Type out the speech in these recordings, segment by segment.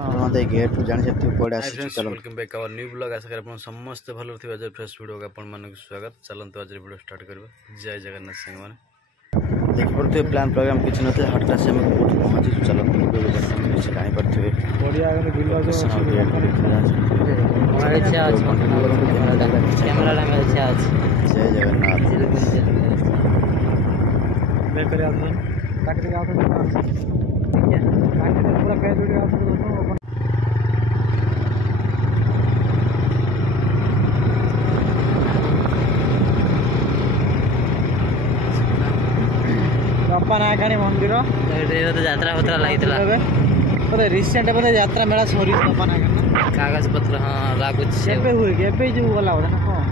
मते गेट जानि सकते पड़े आसी चलो welcome back our new blog आशा कर समस्त भल थिबा जे फ्रेश वीडियो का अपन मानक स्वागत चलंतु आज वीडियो स्टार्ट करबा जय जगन्नाथ संग माने देख पड़ते प्लान प्रोग्राम किछ नते हटका से हम कोठ पहुंच चलंतु वीडियो कुछ जानि पड़ते बढ़िया आगे बिल्ला जो हमारे इच्छा आज कैमरा ला मेरे इच्छा आज जय जगन्नाथ मैं करे आप काट के आओ तो ठीक है काट के पूरा पैर वीडियो आप दोस्तों अपन आगाणी मंदिर तो यात्रा पत्र लगी रिसेंट बोधे यात्रा मेला सरी अपन कागज पत्र हाँ लागुच एबे हुए कि एबे जो गला बोधे ना हां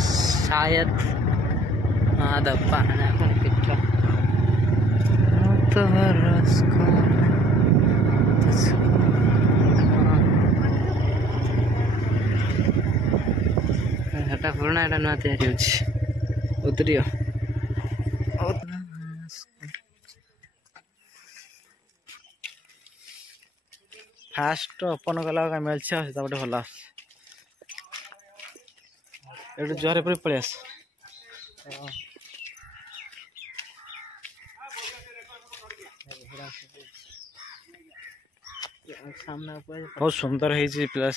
शायद हाँ दप्पा ना कौन किट्ठा तो रस को हटा पुराना एटा ना तैयारी होछि उतरियो फास्ट ओपन कला मिल गोटे भल ये जुआर पर पलि आस बहुत सुंदर है प्लेस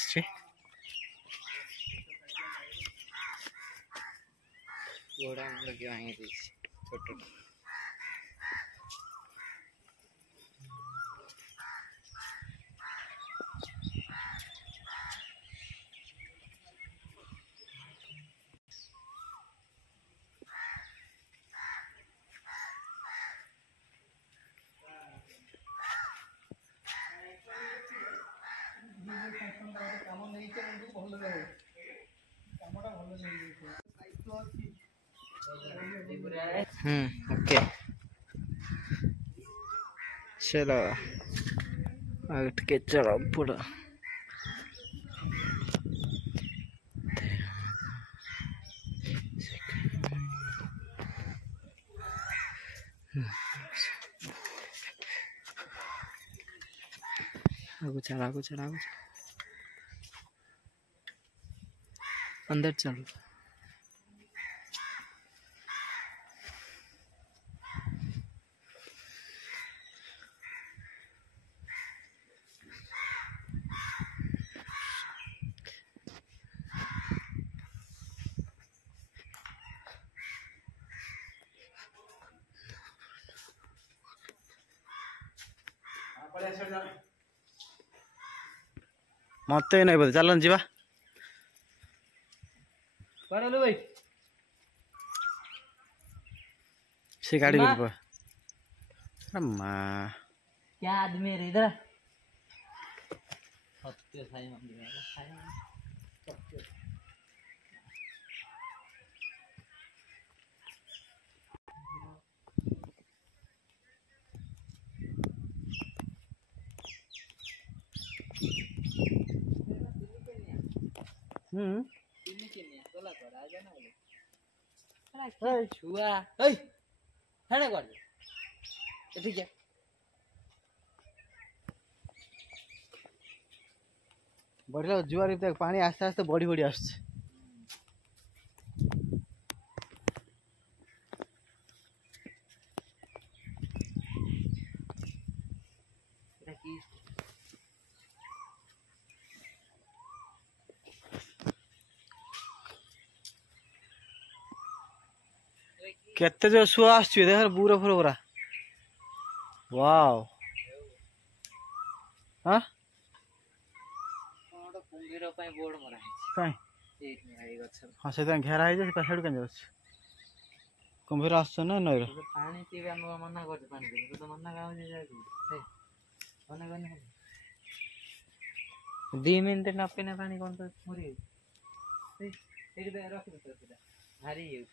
छोट ओके चलो आगे चलो पूरा आगो चल अंदर चलो मत नहीं बोलते चलन जीवा भाई से गाड़ी माँ। माँ क्या आदमी है इधर सत्य साई मंदिर है छुआ हेने कर ठीक है बढ़िया जुआर पानी आस्ते आस्ते बढ़ी बढ़ी आस केते जो सुआ आस देख पूरा पूरा पूरा वाओ हाँ कुंभीर बोर्ड मरा हाँ से घेरा है साइड कहीं जाऊँ कुंभीर आस ना नई पानी पीवा मना कर पानी पी तो मना का 2 मिनट न पीने पानी कौन तो मरी रखी भारी